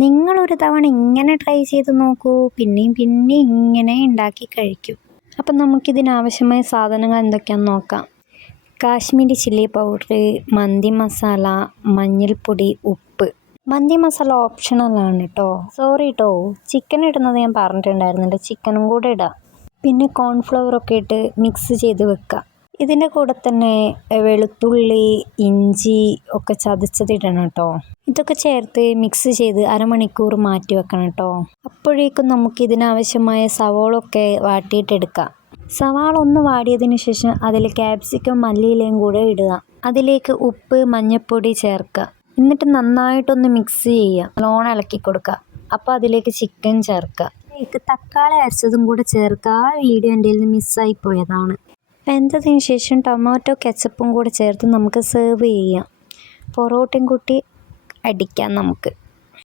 നിങ്ങളൊരു തവണ ഇങ്ങനെ ട്രൈ ചെയ്ത് നോക്കൂ, പിന്നെയും പിന്നെയും ഇങ്ങനെ ഉണ്ടാക്കി കഴിക്കും. അപ്പം നമുക്കിതിനാവശ്യമായ സാധനങ്ങൾ എന്തൊക്കെയാണെന്ന് നോക്കാം. കാശ്മീരി ചില്ലി പൗഡർ, മന്തി മസാല, മഞ്ഞൾപ്പൊടി, ഉപ്പ്. മന്തി മസാല ഓപ്ഷണലാണ് കേട്ടോ. സോറി കേട്ടോ, ചിക്കൻ ഇടുന്നത് ഞാൻ പറഞ്ഞിട്ടുണ്ടായിരുന്നില്ല, ചിക്കനും കൂടെ ഇടാം. പിന്നെ കോൺഫ്ലവറൊക്കെ ഇട്ട് മിക്സ് ചെയ്ത് വെക്കുക. ഇതിൻ്റെ കൂടെ തന്നെ വെളുത്തുള്ളി, ഇഞ്ചി ഒക്കെ ചതച്ചതിടണം കേട്ടോ. ഇതൊക്കെ ചേർത്ത് മിക്സ് ചെയ്ത് അരമണിക്കൂർ മാറ്റി വെക്കണം കേട്ടോ. അപ്പോഴേക്കും നമുക്ക് ഇതിനാവശ്യമായ സവോളൊക്കെ വാട്ടിയിട്ടെടുക്കാം. സവാള ഒന്ന് വാടിയതിന് ശേഷം അതിൽ ക്യാപ്സിക്കം, മല്ലിയിലയും കൂടെ ഇടുക. അതിലേക്ക് ഉപ്പ്, മഞ്ഞൾപ്പൊടി ചേർക്കുക. എന്നിട്ട് നന്നായിട്ടൊന്ന് മിക്സ് ചെയ്യുക, നല്ലോണം ഇളക്കി കൊടുക്കുക. അപ്പോൾ അതിലേക്ക് ചിക്കൻ ചേർക്കുക. അതിലേക്ക് തക്കാളി അരച്ചതും കൂടെ ചേർക്കുക. ആ വീഡിയോ എൻ്റെ കയ്യിൽ നിന്ന് മിസ്സായി പോയതാണ്. വെന്തതിന് ശേഷം ടൊമാറ്റോ കെച്ചപ്പും കൂടെ ചേർത്ത് നമുക്ക് സെർവ് ചെയ്യാം. പൊറോട്ടയും കൂട്ടി അടിക്കാം നമുക്ക്.